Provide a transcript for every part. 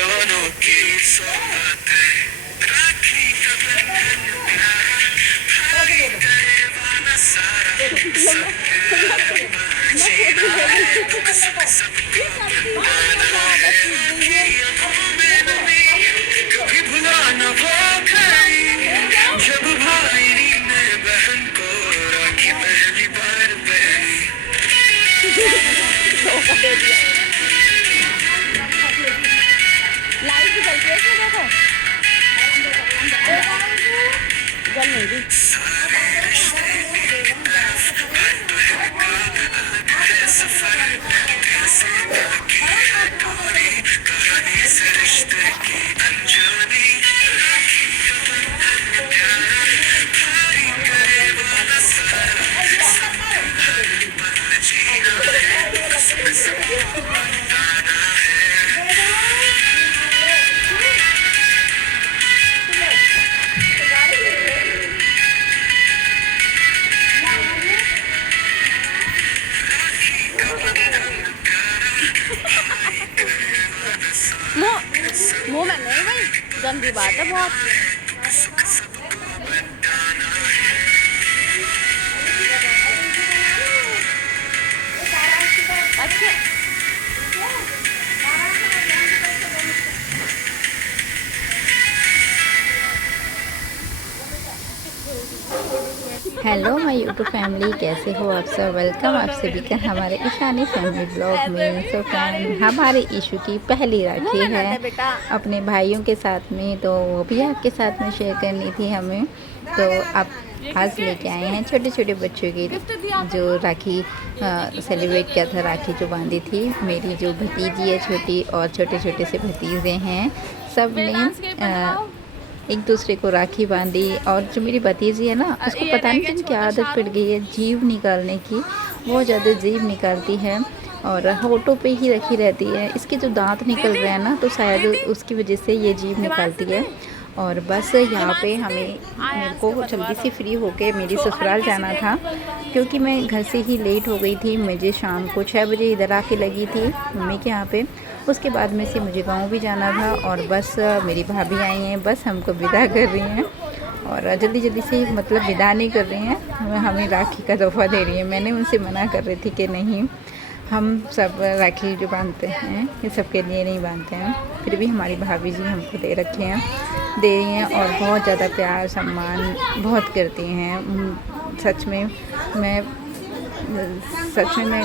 दोनों की सोहबतें, राखी का बंधन प्यारा, भाई करे वाला सारा, सबके जीना है, दुख सुख सबको बताना है, राखियों में नमी कभी भुला न वो खरी, जब भाई ने बहन को राखी पहली बार पहनी। लाइट भी जलती है इसमें, देखो जल नहीं रही। सारे रिश्ते एक तरफ, भाई बहन का अलग है सफर, दिल से दिल की है दूरी, कहानी से रिश्ते की अनजानी, राखी का बंधन प्यारा, भाई करे वाला सारा, सबके हर पल जीना है, दुख सुख सबको बताना है। मुँह में नहीं भाई, गंदी बात है बहुत। अच्छा हेलो माय यूट्यूब फैमिली, कैसे हो आप सब। वेलकम आप सभी का हमारे ईशानी फैमिली ब्लॉग में। सो फ्रेंड, हमारे ईशू की पहली राखी है अपने भाइयों के साथ में, तो वो भी आपके साथ में शेयर करनी थी हमें। तो आप आज लेके आए हैं छोटे छोटे बच्चों की जो राखी सेलिब्रेट किया था, राखी जो बांधी थी। मेरी जो भतीजी है छोटी और छोटे छोटे से भतीजे हैं, सब ने एक दूसरे को राखी बांधी। और जो मेरी भतीजी है ना, उसको पता नहीं क्यों क्या आदत पड़ गई है जीभ निकालने की, बहुत ज़्यादा जीभ निकालती है और होठों पे ही रखी रहती है। इसके जो दांत निकल रहे हैं ना, तो शायद उसकी वजह से ये जीभ निकालती है। और बस यहाँ पे मेरे को जल्दी से फ्री होके मेरी ससुराल जाना था, क्योंकि मैं घर से ही लेट हो गई थी। मुझे शाम को 6 बजे इधर आके लगी थी मम्मी के यहाँ पे। उसके बाद में से मुझे गांव भी जाना था और बस मेरी भाभी आई हैं, बस हमको विदा कर रही हैं और जल्दी जल्दी से मतलब विदा नहीं कर रही हैं, हमें राखी का तोहफा दे रही है। मैंने उनसे मना कर रही थी कि नहीं, हम सब राखी जो बांधते हैं ये सबके लिए नहीं बांधते हैं, फिर भी हमारी भाभी जी हमको दे रखे हैं, दे रही हैं और बहुत ज़्यादा प्यार सम्मान बहुत करती हैं। सच में मैं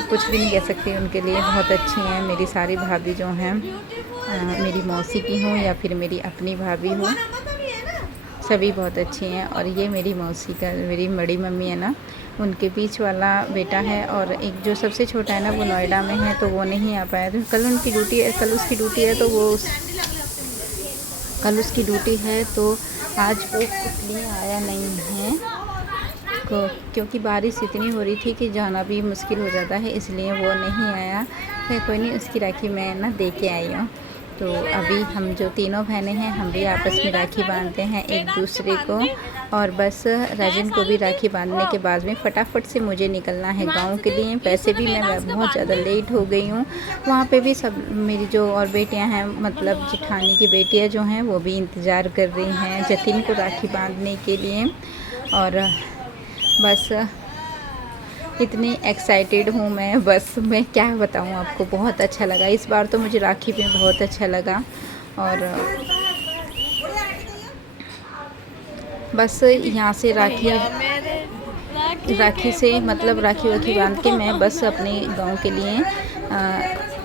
कुछ भी नहीं कह सकती उनके लिए, बहुत अच्छी हैं मेरी सारी भाभी जो हैं। मेरी मौसी की हूँ या फिर मेरी अपनी भाभी हो, सभी बहुत अच्छी हैं। और ये मेरी मौसी का, मेरी बड़ी मम्मी है ना, उनके बीच वाला बेटा है और एक जो सबसे छोटा है ना वो नोएडा में है, तो वो नहीं आ पाया। तो कल उसकी ड्यूटी है तो कल उसकी ड्यूटी है, तो आज वो इसलिए आया नहीं है क्योंकि बारिश इतनी हो रही थी कि जाना भी मुश्किल हो जाता है, इसलिए वो नहीं आया। तो कोई नहीं, उसकी राखी मैं ना दे के आई हूँ। तो अभी हम जो तीनों बहनें हैं, हम भी आपस में राखी बांधते हैं एक दूसरे को। और बस राजन को भी राखी बांधने के बाद में फटाफट से मुझे निकलना है गांव के लिए। वैसे भी मैं बहुत ज़्यादा लेट हो गई हूँ। वहाँ पे भी सब मेरी जो और बेटियाँ हैं, मतलब जिठानी की बेटियाँ जो हैं, वो भी इंतज़ार कर रही हैं जतिन को राखी बांधने के लिए। और बस इतनी एक्साइटेड हूँ मैं, बस मैं क्या बताऊँ आपको, बहुत अच्छा लगा इस बार तो मुझे राखी में बहुत अच्छा लगा। और बस यहाँ से राखी से मतलब राखी बांध के मैं बस अपने गांव के लिए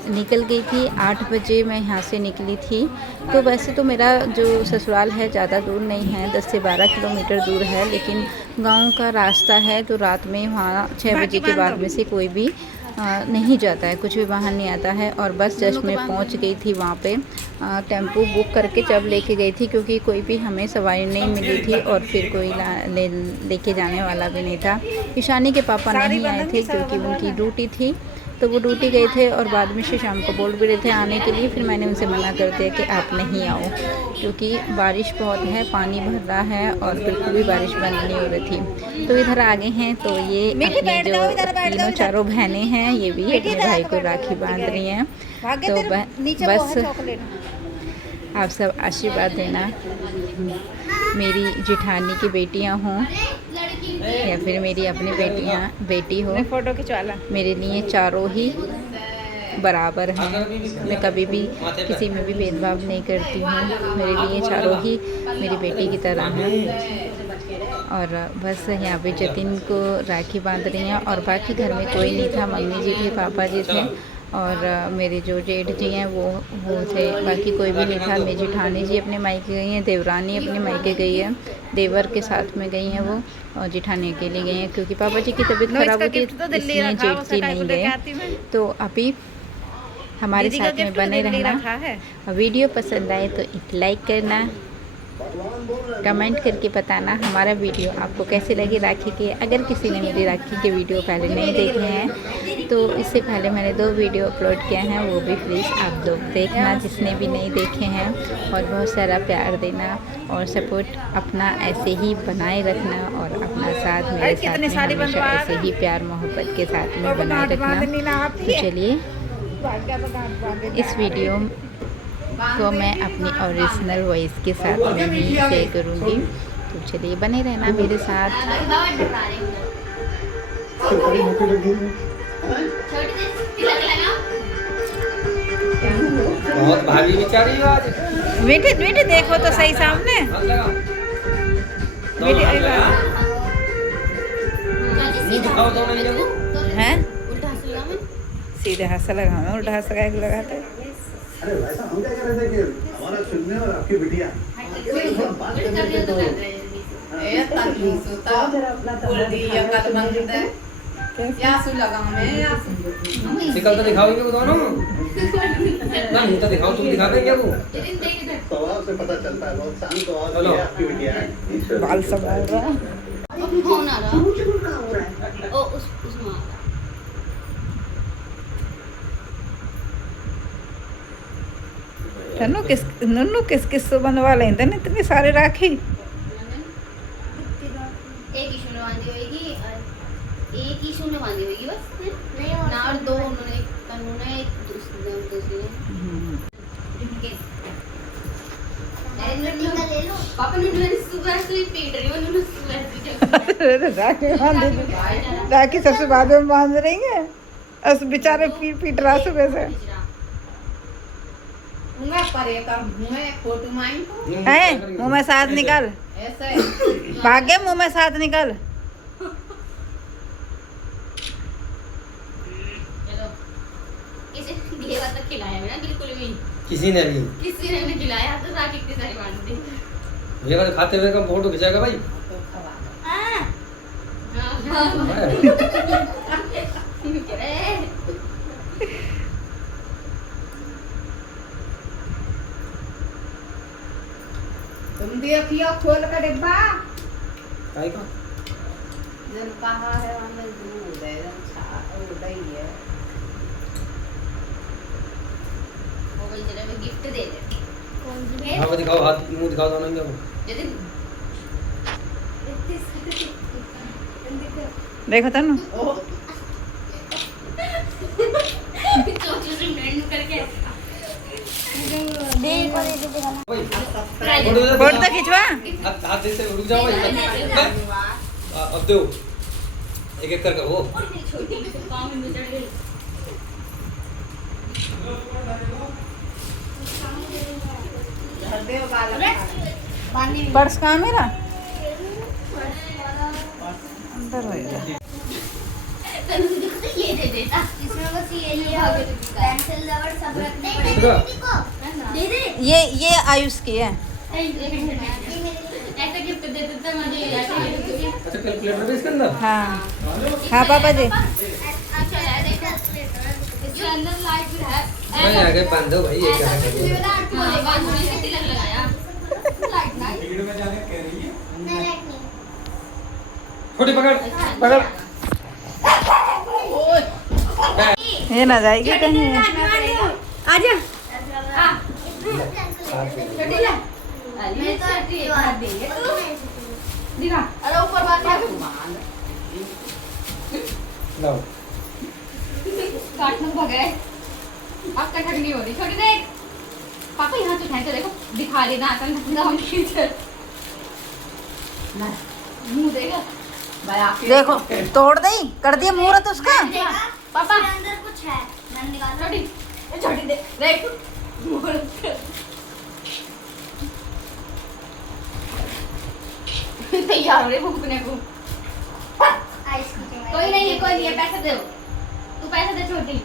निकल गई थी। 8 बजे मैं यहाँ से निकली थी। तो वैसे तो मेरा जो ससुराल है ज़्यादा दूर नहीं है, 10 से 12 किलोमीटर दूर है, लेकिन गांव का रास्ता है तो रात में वहाँ 6 बजे के बाद में से कोई भी नहीं जाता है, कुछ भी वाहन नहीं आता है। और बस जस्ट मैं पहुँच गई थी वहाँ पे, टेम्पो बुक करके जब लेके गई थी, क्योंकि कोई भी हमें सवारी नहीं मिली थी और फिर कोई लेके जाने वाला भी नहीं था। ईशानी के पापा नहीं आए थे क्योंकि उनकी ड्यूटी थी, तो वो ड्यूटी गए थे और बाद में से शाम को बोल भी रहे थे आने के लिए। फिर मैंने उनसे मना कर दिया कि आप नहीं आओ, क्योंकि बारिश बहुत है, पानी भर रहा है और बिल्कुल भी बारिश बंद नहीं हो रही थी। तो इधर आ गए हैं, तो ये अपनी जो तीनों चारों बहनें हैं, ये भी अपने भाई को राखी बांध रही हैं। तो बस आप सब आशीर्वाद देना, मेरी जेठानी की बेटियां हों या फिर मेरी अपनी बेटी हो, फोटो खिंचवाला। मेरे लिए चारों ही बराबर हैं। मैं कभी भी किसी में भी भेदभाव नहीं करती हूँ। मेरे लिए चारों ही मेरी बेटी की तरह हैं। और बस यहाँ पे जतिन को राखी बांध रही हैं और बाकी घर में कोई नहीं था। मम्मी जी थे, पापा जी थे और मेरे जो जेठ जी हैं वो थे, बाकी कोई भी नहीं था। मेरी जेठानी जी अपने मायके गई हैं, देवरानी अपने मायके गई है, देवर के साथ में गई हैं वो, और जेठानी अकेले गई हैं क्योंकि पापा जी की तबीयत खराब होती है, इसलिए जेठ जी नहीं गए। तो अभी हमारे साथ में बने रहना। वीडियो पसंद आए तो एक लाइक करना, कमेंट करके बताना हमारा वीडियो आपको कैसे लगे राखी के। अगर किसी ने मेरी राखी के वीडियो पहले नहीं देखे हैं तो इससे पहले मैंने 2 वीडियो अपलोड किए हैं, वो भी प्लीज़ आप लोग देखना जिसने भी नहीं देखे हैं, और बहुत सारा प्यार देना और सपोर्ट अपना ऐसे ही बनाए रखना, और अपना साथ मेरे साथ में हमेशा ऐसे ही प्यार मोहब्बत के साथ में बनाए रखना। तो चलिए इस वीडियो को मैं अपनी ओरिजिनल वॉइस के साथ में ही शेयर करूँगी, तो चलिए बने रहना मेरे साथ। बहुत भारी बेचारी हो आज। बेटे बेटे देखो तो सही सामने। बेटे दिखाओ तो नहीं देखो। हैं सीधे हाथ से लगा, मैं उल्टा हाथ से लगाते। अरे वैसा हम क्या कर रहे थे कि हमारा चुनने और आपकी बिटिया निकल तो दिखाओ इनको दोनों ना, मुंह तो दिखाओ, तुम दिखा देंगे वो स्वभाव से पता चलता है, बहुत शांत स्वभाव चलो। की आपकी बिटिया है। बाल संभाल रहा। नन्नू किस किस से बनवा लेंगे ना इतने सारे राखी। एक ईशू ने बांधी होगी और एक ईशू ने बांधी होगी बस ना, और 2 उन्होंने कन्नू ने, एक दूसरी ने। पापा ने सुबह से ही पीट रही हो, उन्होंने सुबह से राखी बांध, राखी सबसे बाद में बांध रही है, उस बेचारे पीट रहा सुबह से है। मुंह में साथ निकल, भाग्य मुंह में साथ निकल। इसे घेवा तक खिलाया मैंने बिल्कुल भी, किसी ने नहीं खिलाया, तो राखी कितनी सारी बांट दी। मुझे अगर खाते हुए का फोटो खिंचाएगा भाई। तुम देखियो खोल का डिब्बा, काय का जब कहा है हमने दूध है वो दही है, वो भाई चले मैं गिफ्ट दे दे। कौन सी है? हाँ दिखाओ, हाथ मुंह दिखाओ दोनों इनको। जतिन देखो तनु चोचू से फ्रेंड करके भाई फोटो तो खिंचवा। हाथ से रुक जाओ भाई। अब दो एक एक करके वो छोटी काम में चढ़ गई। देव बाला पर्स कहाँ मेरा अंदर होएगा। ये दे देता, इसमें बस ये पेंसिल रबर सब रखने दे दे। ये आयुष की है। ऐसा गिफ्ट दे देता मुझे। अच्छा कैलकुलेटर भी इसके अंदर। हाँ हाँ पापा जी। अच्छा है देखो, इसके अंदर लाइट भी है। नहीं आगे बांध दो भाई, ये क्या है। तिलक लगाया लाइट ना छोटी पकड़ पकड़। ये ना जाएगी कहीं। आजा छोटी ला मैं तो हाथ देंगे तू दिखा। अरे ऊपर बात है लो काटना भगाए अब तक नहीं हो रही। छोटी देख पापा यहाँ से उठाए तो देखो दिखा रही दांत मुंह देखो भाई आपके देखो तोड़ दई कर दिया मुहूर्त उसका। पापा अंदर कुछ है मैंने निकाला छोटी छोटी दे देख तैयार हो रही भूखने को। आइसक्रीम कोई नहीं है पैसे दे तू पैसे दे छोटी